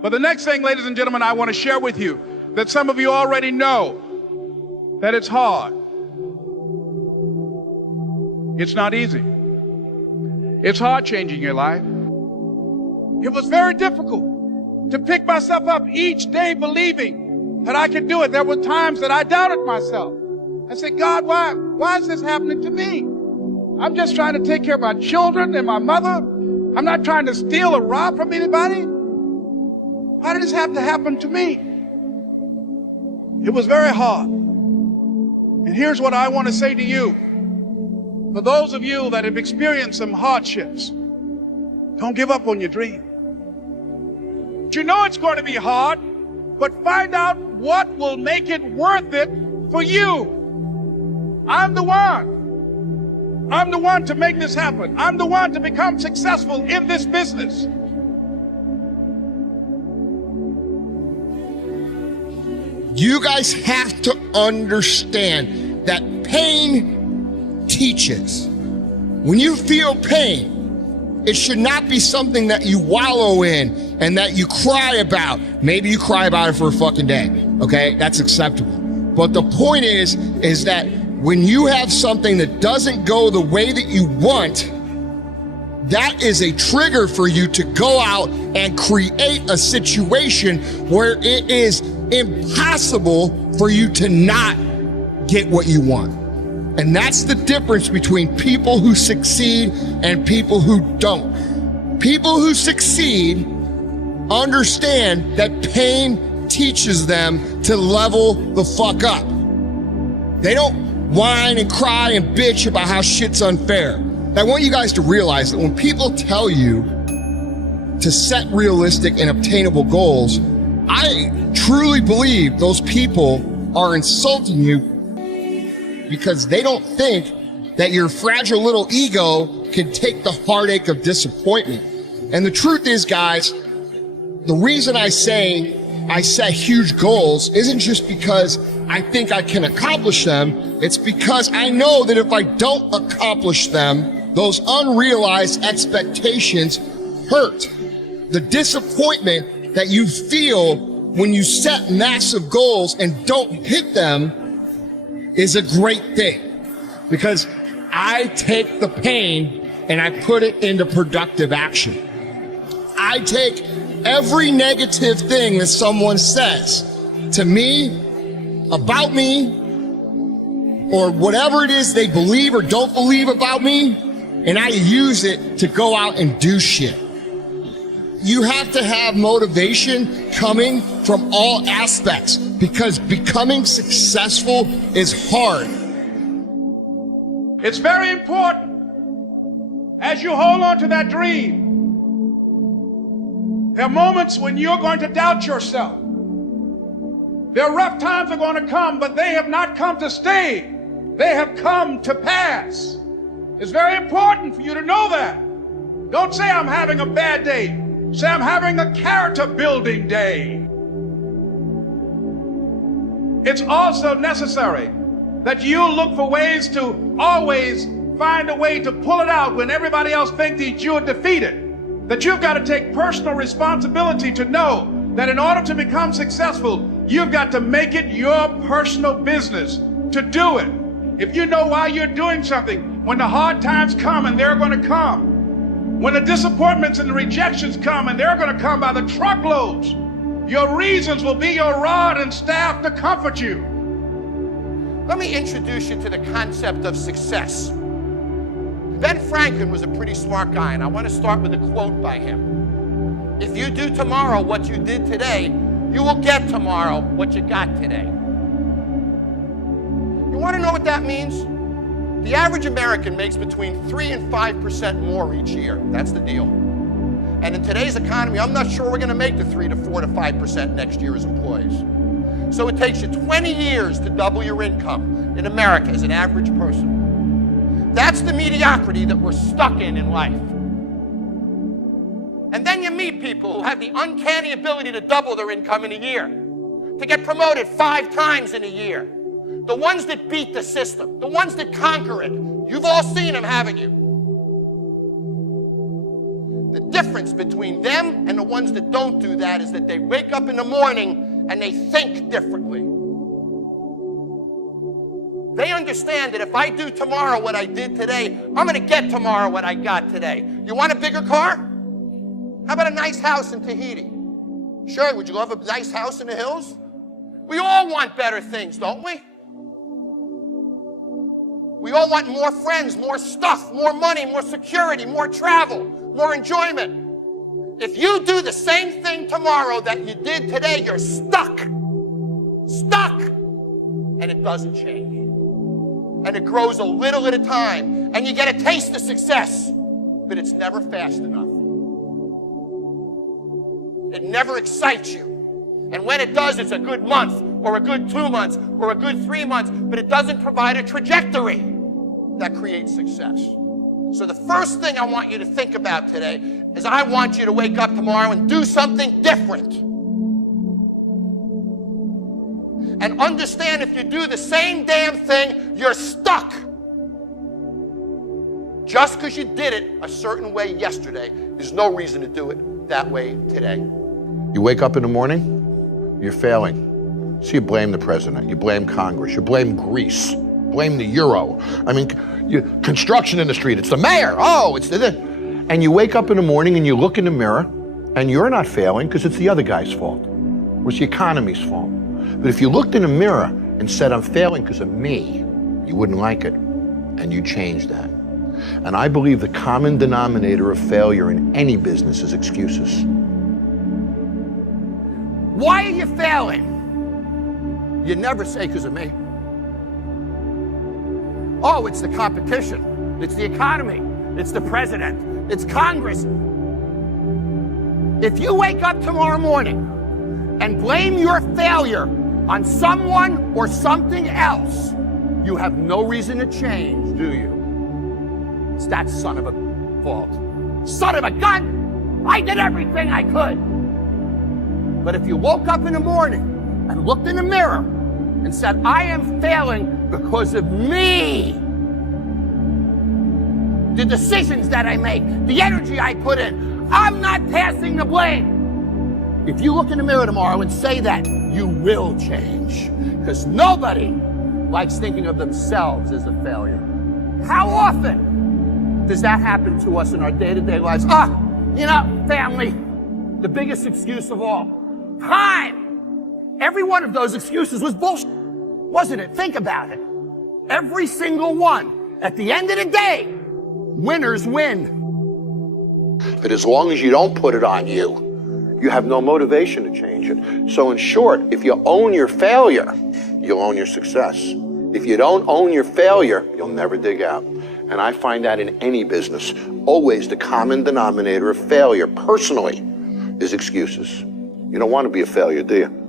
But the next thing, ladies and gentlemen, I want to share with you that some of you already know that it's hard. It's not easy. It's hard changing your life. It was very difficult to pick myself up each day believing that I could do it. There were times that I doubted myself. I said, God, why is this happening to me? I'm just trying to take care of my children and my mother. I'm not trying to steal or rob from anybody. Why did this have to happen to me? It was very hard. And here's what I want to say to you. For those of you that have experienced some hardships, don't give up on your dream. You know it's going to be hard, but find out what will make it worth it for you. I'm the one. I'm the one to make this happen. I'm the one to become successful in this business. You guys have to understand that pain teaches. When you feel pain, it should not be something that you wallow in and that you cry about. Maybe you cry about it for a fucking day, okay? That's acceptable. But the point is that when you have something that doesn't go the way that you want, that is a trigger for you to go out and create a situation where it is impossible for you to not get what you want. And that's the difference between people who succeed and people who don't. People who succeed understand that pain teaches them to level the fuck up. They don't whine and cry and bitch about how shit's unfair. I want you guys to realize that when people tell you to set realistic and obtainable goals, I truly believe those people are insulting you because they don't think that your fragile little ego can take the heartache of disappointment. And the truth is, guys, the reason I say I set huge goals isn't just because I think I can accomplish them. It's because I know that if I don't accomplish them, those unrealized expectations hurt. The disappointment that you feel when you set massive goals and don't hit them is a great thing, because I take the pain and I put it into productive action. I take every negative thing that someone says to me, about me, or whatever it is they believe or don't believe about me, and I use it to go out and do shit. You have to have motivation coming from all aspects, because becoming successful is hard. It's very important as you hold on to that dream. There are moments when you're going to doubt yourself. There are rough times are going to come, but they have not come to stay. They have come to pass. It's very important for you to know that. Don't say I'm having a bad day. Say I'm having a character building day. It's also necessary that you look for ways to always find a way to pull it out when everybody else thinks that you're defeated. That you've got to take personal responsibility to know that in order to become successful, you've got to make it your personal business to do it. If you know why you're doing something, when the hard times come, and they're going to come, when the disappointments and the rejections come, and they're going to come by the truckloads, your reasons will be your rod and staff to comfort you. Let me introduce you to the concept of success. Ben Franklin was a pretty smart guy, and I want to start with a quote by him. If you do tomorrow what you did today, you will get tomorrow what you got today. You want to know what that means? The average American makes between 3 and 5% more each year. That's the deal. And in today's economy, I'm not sure we're going to make the 3 to 4 to 5% next year as employees. So it takes you 20 years to double your income in America as an average person. That's the mediocrity that we're stuck in life. And then you meet people who have the uncanny ability to double their income in a year, to get promoted 5 times in a year. The ones that beat the system, the ones that conquer it. You've all seen them, haven't you? The difference between them and the ones that don't do that is that they wake up in the morning and they think differently. They understand that if I do tomorrow what I did today, I'm going to get tomorrow what I got today. You want a bigger car? How about a nice house in Tahiti? Sure, would you love a nice house in the hills? We all want better things, don't we? We all want more friends, more stuff, more money, more security, more travel, more enjoyment. If you do the same thing tomorrow that you did today, you're stuck. Stuck. And it doesn't change. And it grows a little at a time. And you get a taste of success, but it's never fast enough. It never excites you. And when it does, it's a good month, or a good 2 months, or a good 3 months, but it doesn't provide a trajectory that creates success. So the first thing I want you to think about today is I want you to wake up tomorrow and do something different. And understand if you do the same damn thing, you're stuck. Just because you did it a certain way yesterday, there's no reason to do it that way today. You wake up in the morning, you're failing. So you blame the president, you blame Congress, you blame Greece, blame the euro. I mean, construction industry, it's the mayor, it's the... And you wake up in the morning and you look in the mirror and you're not failing because it's the other guy's fault, or it's the economy's fault. But if you looked in the mirror and said, I'm failing because of me, you wouldn't like it, and you change that. And I believe the common denominator of failure in any business is excuses. Why are you failing? You never say because of me. Oh, it's the competition. It's the economy. It's the president. It's Congress. If you wake up tomorrow morning and blame your failure on someone or something else, you have no reason to change, do you? It's that son of a fault. Son of a gun! I did everything I could. But if you woke up in the morning and looked in the mirror and said, I am failing because of me, the decisions that I make, the energy I put in, I'm not passing the blame. If you look in the mirror tomorrow and say that, you will change. Because nobody likes thinking of themselves as a failure. How often does that happen to us in our day-to-day lives? Family, the biggest excuse of all. Time. Every one of those excuses was bullshit, wasn't it? Think about it. Every single one. At the end of the day, winners win. But as long as you don't put it on you, you have no motivation to change it. So in short, if you own your failure, you'll own your success. If you don't own your failure, you'll never dig out. And I find that in any business. Always the common denominator of failure, personally, is excuses. You don't want to be a failure, do you?